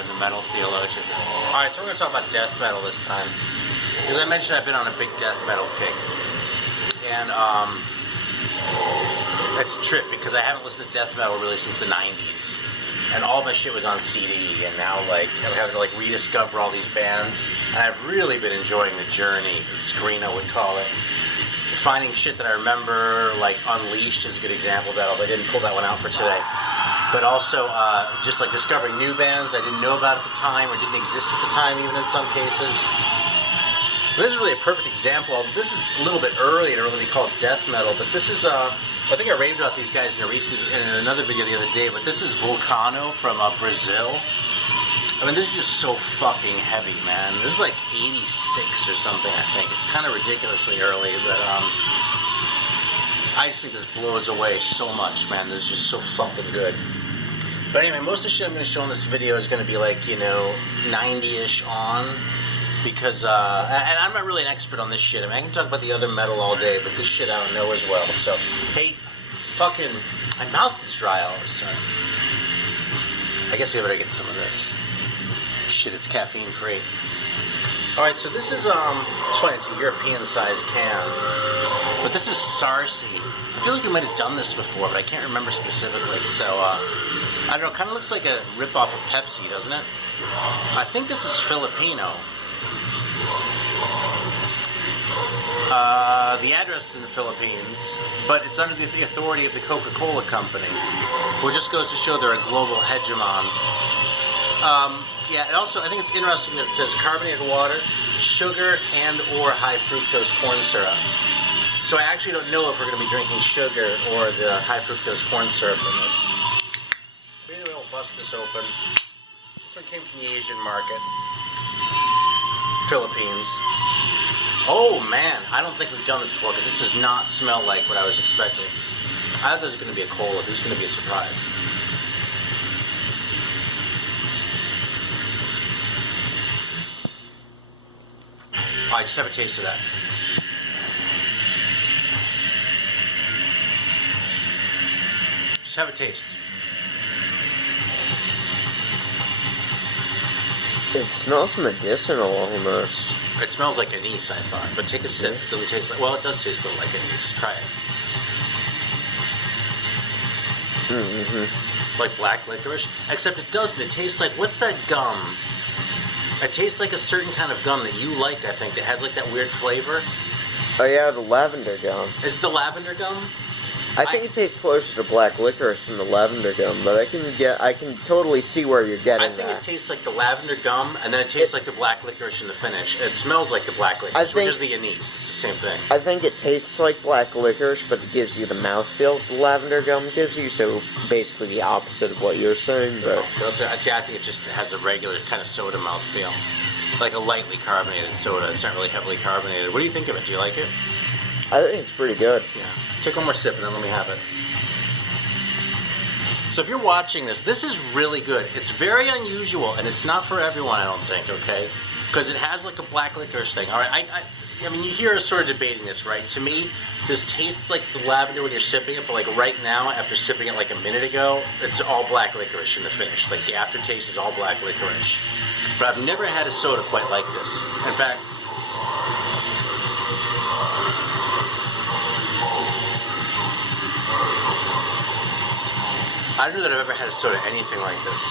and the metal theologian. Alright, so we're going to talk about death metal this time. As I mentioned, I've been on a big death metal kick. And, it's a trip because I haven't listened to death metal really since the 90s. And all my shit was on CD, and now, like, I'm having to, like, rediscover all these bands. And I've really been enjoying the journey, as Screeno would call it. Finding shit that I remember, like Unleashed is a good example of that, although I didn't pull that one out for today. But also, just like discovering new bands I didn't know about at the time, or didn't exist at the time even in some cases. This is really a perfect example. This is a little bit early to really be called death metal, but this is, I think I raved about these guys in another video the other day, but this is Vulcano from Brazil. I mean, this is just so fucking heavy, man. This is like 86 or something, I think. It's kind of ridiculously early, but I just think this blows away so much, man. This is just so fucking good. But anyway, most of the shit I'm going to show in this video is going to be like, you know, 90-ish on. Because, and I'm not really an expert on this shit. I mean, I can talk about the other metal all day, but this shit I don't know as well. So, hey, fucking, my mouth is dry all of a sudden. I guess we better get some of this. Shit, it's caffeine free. Alright, so this is, it's funny, it's a European sized can. But this is Sarsi. I feel like we might have done this before, but I can't remember specifically. So, I don't know, kind of looks like a rip-off of Pepsi, doesn't it? I think this is Filipino. The address is in the Philippines, but it's under the authority of the Coca-Cola Company, which just goes to show they're a global hegemon. Yeah, and also I think it's interesting that it says carbonated water, sugar, and or high fructose corn syrup. So I actually don't know if we're going to be drinking sugar or the high fructose corn syrup in this. But anyway, we'll bust this open. This one came from the Asian market. Philippines. Oh man, I don't think we've done this before because this does not smell like what I was expecting. I thought this was going to be a cola. This is going to be a surprise. Alright, just have a taste of that. Just have a taste. It smells medicinal almost. It smells like anise, I thought, but take a sip. It doesn't taste like, well, it does taste a little like anise. Try it. Mm-hmm. Like black licorice, except it doesn't. It tastes like, what's that gum? It tastes like a certain kind of gum that you like, I think, that has like that weird flavor. Oh yeah, the lavender gum. Is it the lavender gum? I think it tastes closer to black licorice than the lavender gum, but I can totally see where you're getting at. I think it tastes like the lavender gum, and then it tastes like the black licorice in the finish. It smells like the black licorice, which is the anise. It's the same thing. I think it tastes like black licorice, but it gives you the mouthfeel the lavender gum gives you, so basically the opposite of what you're saying. But see, I think it just has a regular kind of soda mouthfeel. Like a lightly carbonated soda. It's not really heavily carbonated. What do you think of it? Do you like it? I think it's pretty good. Yeah. Take one more sip and then let me have it. So if you're watching this, this is really good. It's very unusual, and it's not for everyone, I don't think, okay? Because it has like a black licorice thing. All right, I mean, you hear us sort of debating this, right? To me, this tastes like the lavender when you're sipping it, but like right now, after sipping it like a minute ago, it's all black licorice in the finish. Like the aftertaste is all black licorice. But I've never had a soda quite like this. In fact, I don't know that I've ever had a soda anything like this.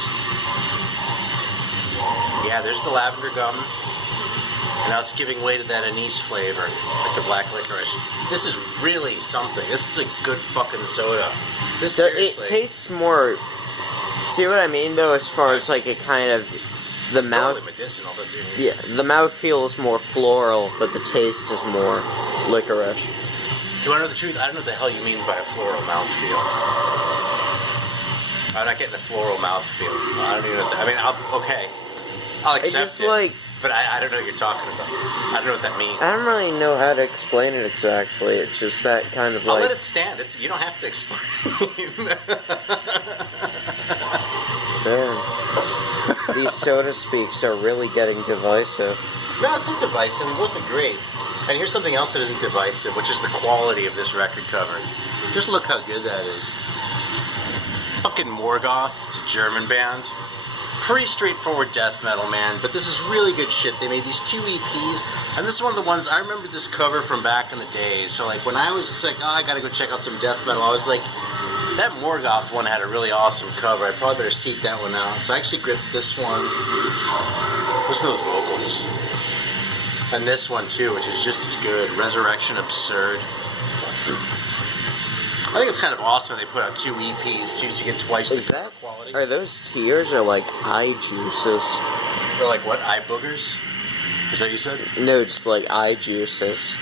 Yeah, there's the lavender gum. And now it's giving way to that anise flavor, like the black licorice. This is really something. This is a good fucking soda. This seriously. It tastes more... See what I mean, though, as far as, like, it kind of... The mouth... Totally medicinal, doesn't it? Yeah, the mouth feel is more floral, but the taste is more licorice. You want to know the truth? I don't know what the hell you mean by a floral mouthfeel. I'm not getting a floral mouthfeel. I don't even know what that, I mean, I'll accept it, but I don't know what you're talking about. I don't know what that means. I don't really know how to explain it exactly. It's just that kind of I'll like... let it stand. You don't have to explain. Man, these soda speaks are really getting divisive. No, it's not divisive. We both agree. And here's something else that isn't divisive, which is the quality of this record cover. Just look how good that is. Fucking Morgoth, it's a German band. pretty straightforward death metal, man, but this is really good shit. They made these 2 EPs, and this is one of the ones, I remember this cover from back in the day, so like when I was just like, oh, I gotta go check out some death metal, I was like, that Morgoth one had a really awesome cover, I probably better seek that one out, so I actually gripped this one. Listen to those vocals. And this one too, which is just as good, Resurrection Absurd. I think it's kind of awesome when they put out 2 EPs too, so you get twice the quality. Are those tears or like eye juices? Or like what, eye boogers? Is that what you said? No, just like eye juices.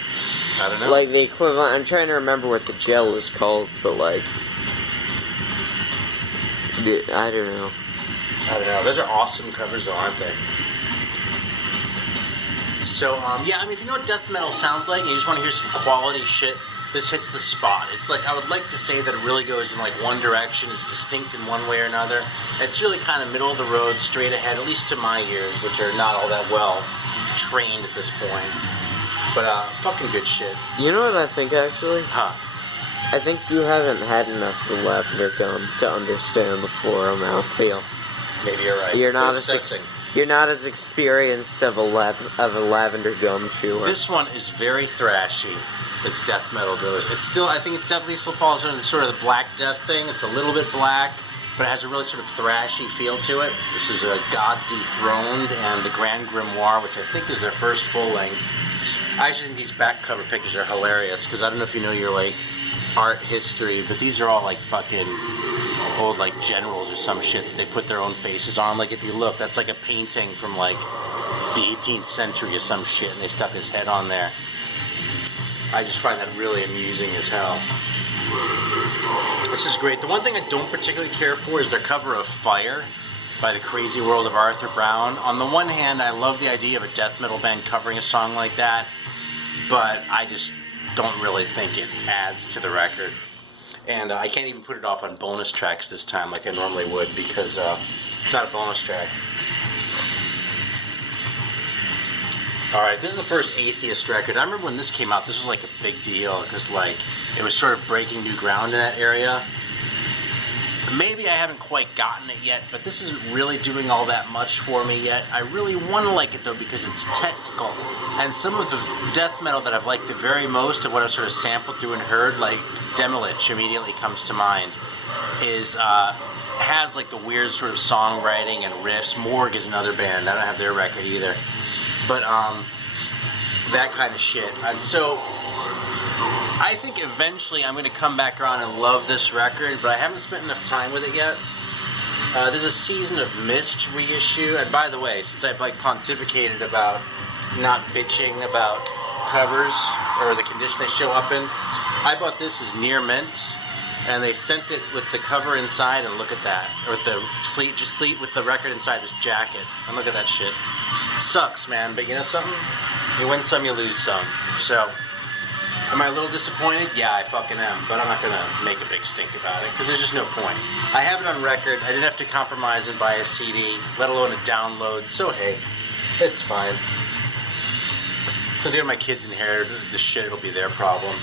I don't know. Like the equivalent, I'm trying to remember what the gel is called, but like... I don't know. I don't know. Those are awesome covers though, aren't they? So, yeah, I mean, if you know what death metal sounds like and you just want to hear some quality shit, this hits the spot. It's like, I would like to say that it really goes in like one direction, it's distinct in one way or another. It's really kind of middle of the road, straight ahead, at least to my ears, which are not all that well trained at this point. But, fucking good shit. You know what I think, actually? Huh. I think you haven't had enough lavender gum to understand the floral mouthfeel. Maybe you're right. You're not as experienced of a lavender gum chewer. This one is very thrashy as death metal goes. It's still, I think it definitely still falls under sort of the Black Death thing. It's a little bit black, but it has a really sort of thrashy feel to it. This is a God Dethroned and the Grand Grimoire, which I think is their first full length. I actually think these back cover pictures are hilarious, because I don't know if you know your like art history, but these are all like fucking old like generals or some shit that they put their own faces on. Like if you look, that's like a painting from like the 18th century or some shit, and they stuck his head on there. I just find that really amusing as hell. This is great. The one thing I don't particularly care for is their cover of Fire by The Crazy World of Arthur Brown. On the one hand, I love the idea of a death metal band covering a song like that, but I just don't really think it adds to the record. And I can't even put it off on bonus tracks this time like I normally would, because it's not a bonus track. Alright, this is the first Atheist record. I remember when this came out, this was like a big deal, because like, it was sort of breaking new ground in that area. Maybe I haven't quite gotten it yet, but this isn't really doing all that much for me yet. I really want to like it though, because it's technical. And some of the death metal that I've liked the very most, of what I've sort of sampled through and heard, like Immolation immediately comes to mind, is has like the weird sort of songwriting and riffs. Morgue is another band. I don't have their record either. But that kind of shit. And so I think eventually I'm going to come back around and love this record, but I haven't spent enough time with it yet. There's a Season of Mist reissue, and by the way, since I've like pontificated about not bitching about covers or the condition they show up in, I bought this as near mint, and they sent it with the cover inside, and look at that, or with the sleeve, just sleeve with the record inside this jacket, and look at that shit. Sucks, man, but you know something? You win some, you lose some. So, am I a little disappointed? Yeah, I fucking am, but I'm not gonna make a big stink about it, because there's just no point. I have it on record, I didn't have to compromise and buy a CD, let alone a download, so hey, it's fine. So if my kids inherit the shit, it'll be their problem.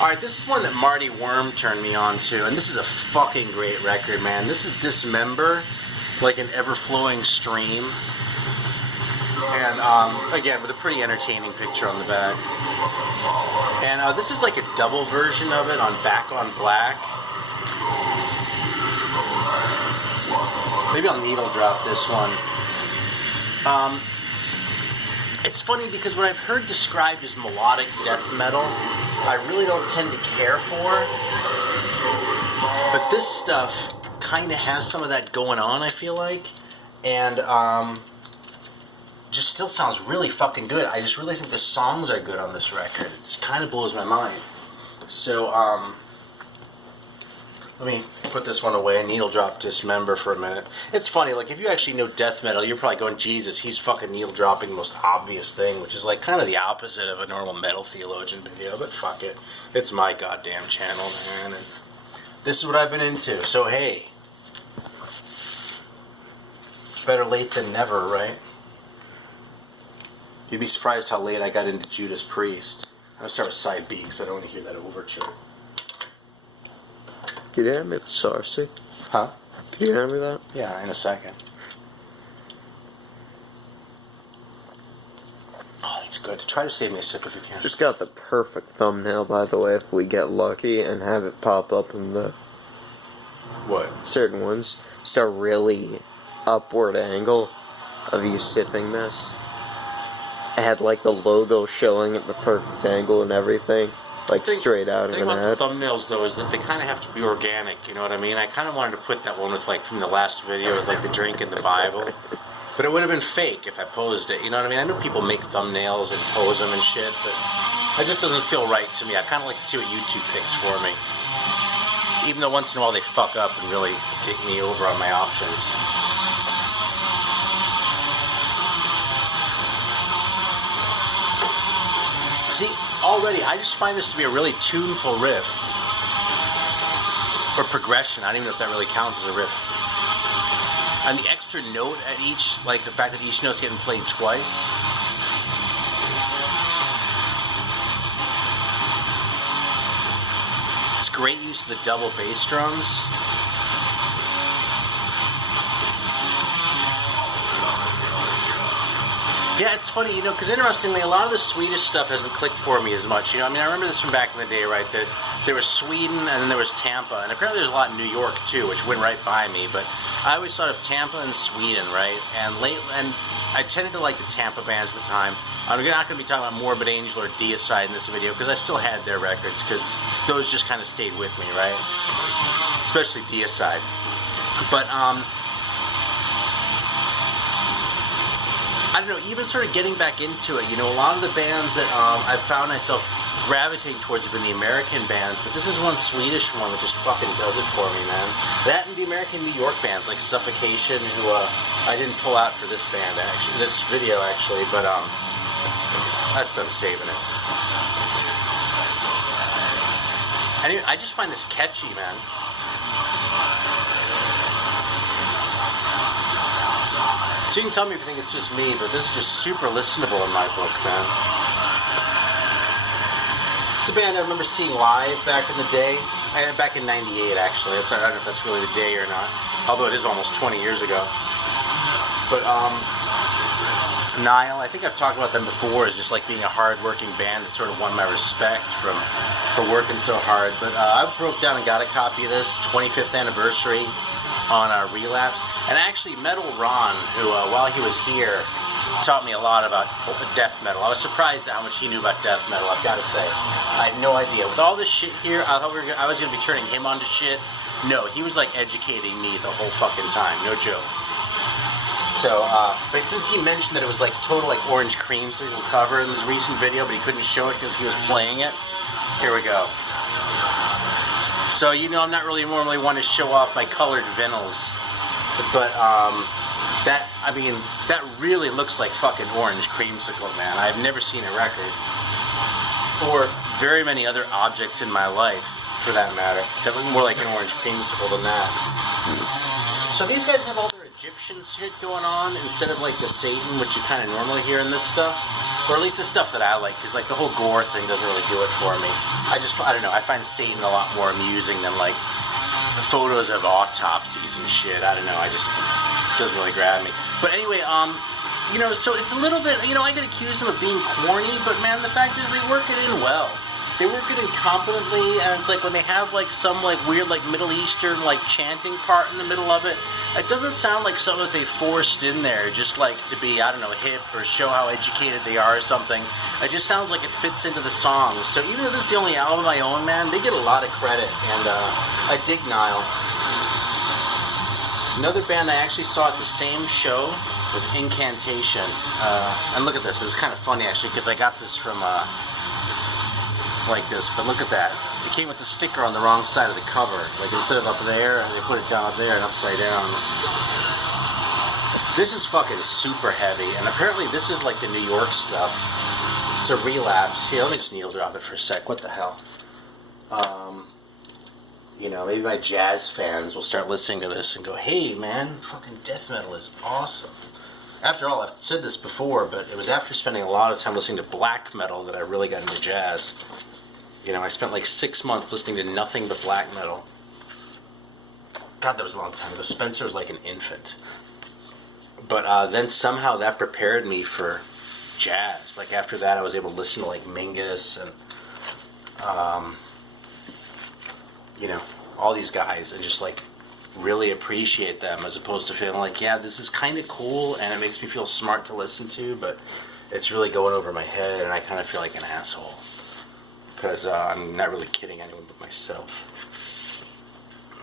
Alright, this is one that Marty Worm turned me on to, and this is a fucking great record, man. This is Dismember, like an ever-flowing stream. And, again, with a pretty entertaining picture on the back. And this is like a double version of it on Back on Black. Maybe I'll needle drop this one. It's funny because what I've heard described as melodic death metal, I really don't tend to care for. But this stuff kind of has some of that going on, I feel like. And, just still sounds really fucking good. I just really think the songs are good on this record. It kind of blows my mind. So, let me put this one away and needle drop Dismember for a minute. It's funny, like, if you actually know death metal, you're probably going, Jesus, he's fucking needle dropping the most obvious thing, which is like kind of the opposite of a normal metal theologian video, but fuck it. It's my goddamn channel, man, and this is what I've been into. So, hey, better late than never, right? You'd be surprised how late I got into Judas Priest. I'm going to start with side B because I don't want to hear that overture. Damn it, Sarcy. Huh? Do you remember that? Yeah, in a second. Oh, that's good. Try to save me a sip if you can. Just got the perfect thumbnail, by the way, if we get lucky and have it pop up in the... What? Certain ones. Just a really upward angle of you sipping this. It had like the logo showing at the perfect angle and everything. Like straight out of an ad. The thing about the thumbnails, though, is that they kind of have to be organic, you know what I mean? I kind of wanted to put that one with, like, from the last video with, like, the drink and the Bible. But it would have been fake if I posed it, you know what I mean? I know people make thumbnails and pose them and shit, but it just doesn't feel right to me. I kind of like to see what YouTube picks for me. Even though once in a while they fuck up and really take me over on my options. See, already, I just find this to be a really tuneful riff. Or progression, I don't even know if that really counts as a riff. And the extra note at each, like the fact that each note's getting played twice. It's great use of the double bass drums. Yeah, it's funny, you know, because interestingly, a lot of the Swedish stuff hasn't clicked for me as much. You know, I mean, I remember this from back in the day, right? That there was Sweden, and then there was Tampa, and apparently there's a lot in New York too, which went right by me. But I always thought of Tampa and Sweden, right? And I tended to like the Tampa bands at the time. I'm not going to be talking about Morbid Angel or Deicide in this video because I still had their records because those just kind of stayed with me, right? Especially Deicide. But I don't know, even sort of getting back into it, you know, a lot of the bands that I found myself gravitating towards have been the American bands, but this is one Swedish one that just fucking does it for me, man. That and the American New York bands like Suffocation, who I didn't pull out for this band, actually, this video, actually, but that's I'm saving it. Anyway, I just find this catchy, man. So you can tell me if you think it's just me, but this is just super listenable in my book, man. It's a band I remember seeing live back in the day. Back in 98, actually. I don't know if that's really the day or not. Although it is almost 20 years ago. But, Nile, I think I've talked about them before as just like being a hard-working band that sort of won my respect for working so hard. But I broke down and got a copy of this 25th anniversary on Relapse. And actually, Metal Ron, who while he was here, taught me a lot about death metal. I was surprised at how much he knew about death metal, I've got to say. I had no idea. With all this shit here, I thought I was going to be turning him on to shit. No, he was like educating me the whole fucking time, no joke. So, but since he mentioned that it was like total like orange creamsicle cover in this recent video, but he couldn't show it because he was playing it, here we go. So, you know, I'm not really normally one to show off my colored vinyls, but that really looks like fucking orange creamsicle, man. I've never seen a record, or very many other objects in my life, for that matter, that look more like an orange creamsicle than that. So these guys have all their Egyptian shit going on instead of like the Satan, which you kind of normally hear in this stuff, or at least the stuff that I like, because like the whole gore thing doesn't really do it for me. I don't know, I find Satan a lot more amusing than like the photos of autopsies and shit. I don't know, it doesn't really grab me. But anyway, you know, so it's a little bit, you know, I get accused of being corny, but man, the fact is they work it in well. They work it in competently, and it's like when they have like some like weird like Middle Eastern like chanting part in the middle of it, it doesn't sound like something that they forced in there just like to be, I don't know, hip or show how educated they are or something. It just sounds like it fits into the songs. So even though this is the only album I own, man, they get a lot of credit, and I dig Nile. Another band I actually saw at the same show was Incantation. And look at this, it's kind of funny actually, because I got this from like this, but look at that. It came with the sticker on the wrong side of the cover. Like instead of up there, they put it down up there and upside down. This is fucking super heavy, and apparently this is like the New York stuff. It's a Relapse. Here, let me just needle drop it for a sec. What the hell? You know, maybe my jazz fans will start listening to this and go, hey man, fucking death metal is awesome. After all, I've said this before, but it was after spending a lot of time listening to black metal that I really got into jazz. You know, I spent like 6 months listening to nothing but black metal. God, that was a long time ago. Spencer was like an infant. But then somehow that prepared me for jazz. Like after that, I was able to listen to like Mingus and, you know, all these guys and just like really appreciate them as opposed to feeling like, yeah, this is kind of cool and it makes me feel smart to listen to, but it's really going over my head and I kind of feel like an asshole because I'm not really kidding anyone but myself.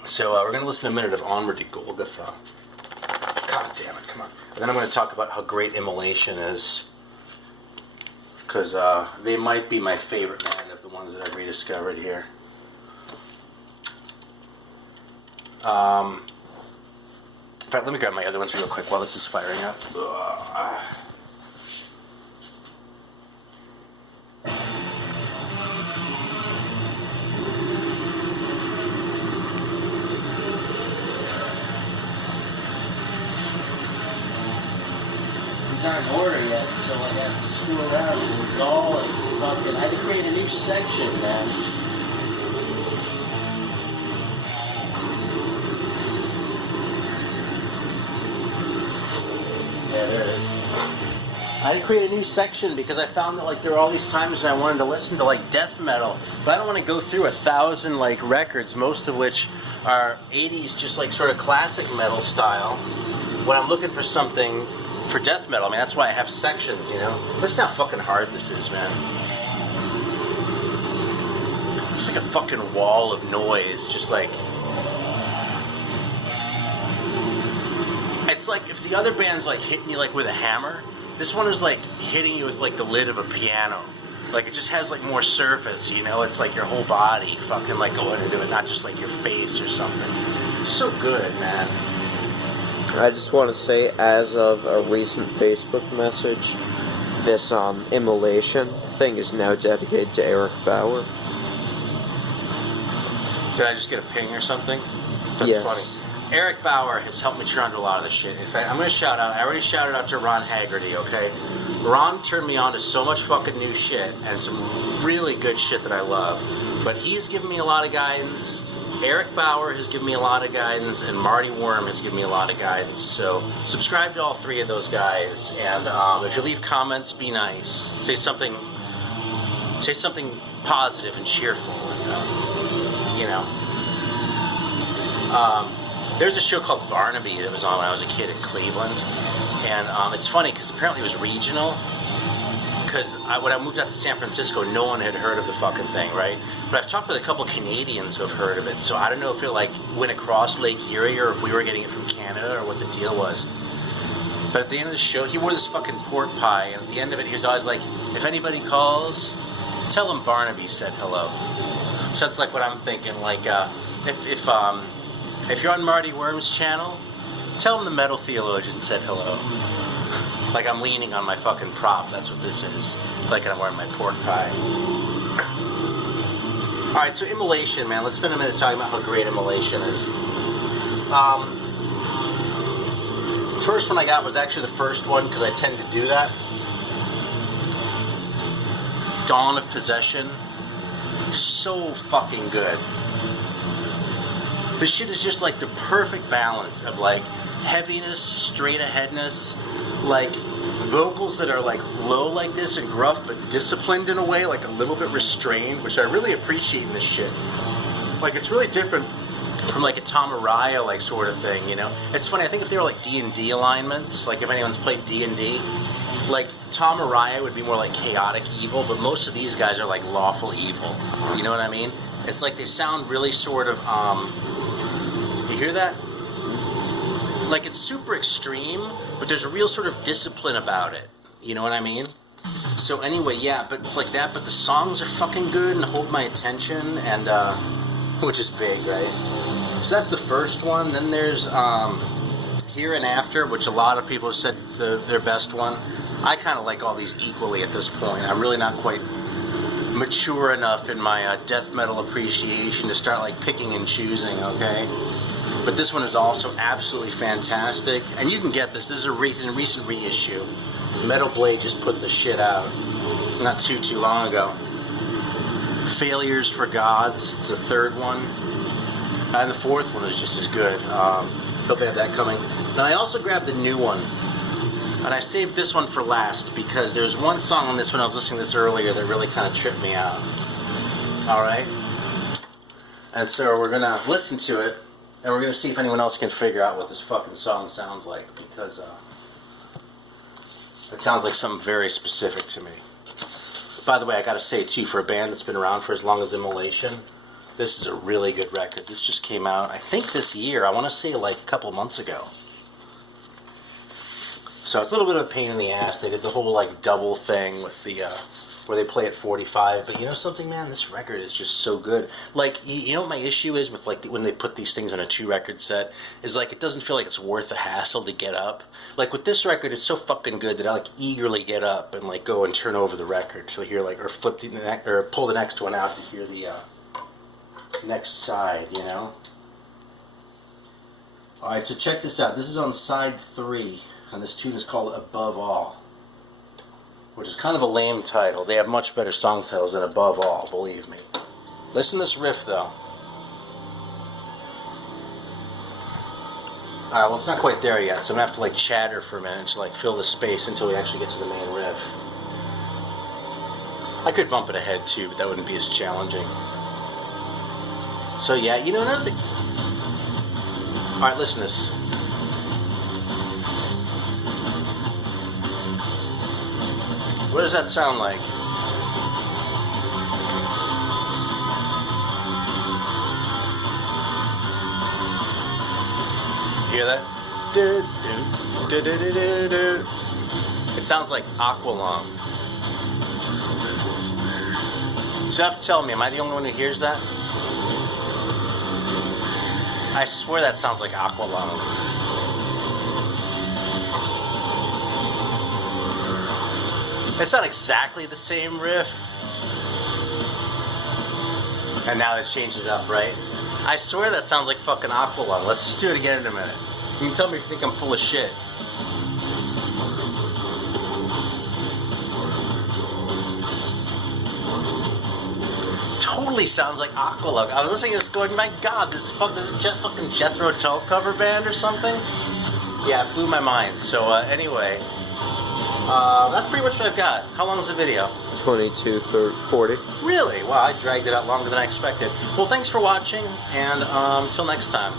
So we're going to listen to a minute of Onward to Golgotha. God damn it, come on. And then I'm going to talk about how great Immolation is. Because they might be my favorite band of the ones that I've rediscovered here. In fact, let me grab my other ones real quick while this is firing up. Aren't in order yet, so I got to screw around with all and fucking. I had to create a new section, man. Yeah, there it is. I had to create a new section because I found that like there were all these times when I wanted to listen to like death metal, but I don't want to go through 1,000 like records, most of which are 80s, just like sort of classic metal style. When I'm looking for something for death metal, I mean, that's why I have sections, you know? Listen how fucking hard this is, man. It's like a fucking wall of noise, just like... It's like if the other band's like hitting you like with a hammer, this one is like hitting you with like the lid of a piano. Like it just has like more surface, you know? It's like your whole body fucking like going into it, not just like your face or something. It's so good, man. I just want to say, as of a recent Facebook message, this Immolation thing is now dedicated to Eric Bauer. Did I just get a ping or something? That's Yes. funny. Eric Bauer has helped me turn on to a lot of this shit. In fact, I'm going to shout out, I already shouted out to Ron Haggerty, okay? Ron turned me on to so much fucking new shit and some really good shit that I love. But he's given me a lot of guidance. Eric Bauer has given me a lot of guidance, and Marty Worm has given me a lot of guidance. So subscribe to all three of those guys, and if you leave comments, be nice. Say something positive and cheerful, and you know. There's a show called Barnaby that was on when I was a kid in Cleveland, and it's funny because apparently it was regional. Because when I moved out to San Francisco, no one had heard of the fucking thing, right? But I've talked with a couple of Canadians who have heard of it, so I don't know if it like went across Lake Erie or if we were getting it from Canada or what the deal was. But at the end of the show, he wore this fucking pork pie, and at the end of it, he was always like, if anybody calls, tell them Barnaby said hello. So that's like what I'm thinking, like, if you're on Marty Worm's channel, tell him the Metal Theologian said hello. Like I'm leaning on my fucking prop, that's what this is. Like I'm wearing my pork pie. Alright, so Immolation, man. Let's spend a minute talking about how great Immolation is. First one I got was actually the first one, because I tend to do that. Dawn of Possession. So fucking good. This shit is just like the perfect balance of like heaviness, straight aheadness, like vocals that are like low like this and gruff but disciplined in a way, like a little bit restrained, which I really appreciate in this shit. Like it's really different from like a Tom Araya like sort of thing, you know? It's funny, I think if they were like D&D alignments, like if anyone's played D&D, like Tom Araya would be more like chaotic evil, but most of these guys are like lawful evil. You know what I mean? It's like they sound really sort of, you hear that? Like it's super extreme, but there's a real sort of discipline about it. You know what I mean? So anyway, yeah, but it's like that, but the songs are fucking good and hold my attention, and which is big, right? So that's the first one. Then there's Here and After, which a lot of people have said is their best one. I kind of like all these equally at this point. I'm really not quite mature enough in my death metal appreciation to start like picking and choosing, okay? But this one is also absolutely fantastic, and you can get this. This is a recent reissue. Metal Blade just put the shit out not too long ago. Failures for Gods, it's the third one. And the fourth one is just as good. Hope I have that coming. Now I also grabbed the new one. And I saved this one for last because there's one song on this one I was listening to this earlier that really kind of tripped me out. Alright? And so we're going to listen to it, and we're going to see if anyone else can figure out what this fucking song sounds like, because it sounds like something very specific to me. By the way, I got to say too, for a band that's been around for as long as Immolation, this is a really good record. This just came out, I think this year, I want to say like a couple months ago. So it's a little bit of a pain in the ass. They did the whole like double thing with the where they play at 45. But you know something, man? This record is just so good. Like, you know what my issue is with like when they put these things on a 2-record set is like it doesn't feel like it's worth the hassle to get up. Like with this record, it's so fucking good that I like eagerly get up and like go and turn over the record to hear like or flip the or pull the next one out to hear the next side. You know. All right, so check this out. This is on side 3. And this tune is called Above All, which is kind of a lame title. They have much better song titles than Above All, believe me. Listen to this riff, though. Alright, well, it's not quite there yet, so I'm going to have to, like, chatter for a minute to, like, fill the space until we actually get to the main riff. I could bump it ahead, too, but that wouldn't be as challenging. So, yeah, you know, another thing... Alright, listen to this. What does that sound like? You hear that? It sounds like Aqualung. So you have to tell me, am I the only one who hears that? I swear that sounds like Aqualung. It's not exactly the same riff. And now they've changed it up, right? I swear that sounds like fucking Aqualung. Let's just do it again in a minute. You can tell me if you think I'm full of shit. Totally sounds like Aqualung. I was listening to this going, my god, this fucking Jethro Tull cover band or something? Yeah, it blew my mind. So anyway... that's pretty much what I've got. How long is the video? 22, 40. Really? Wow, I dragged it out longer than I expected. Well, thanks for watching, and until next time.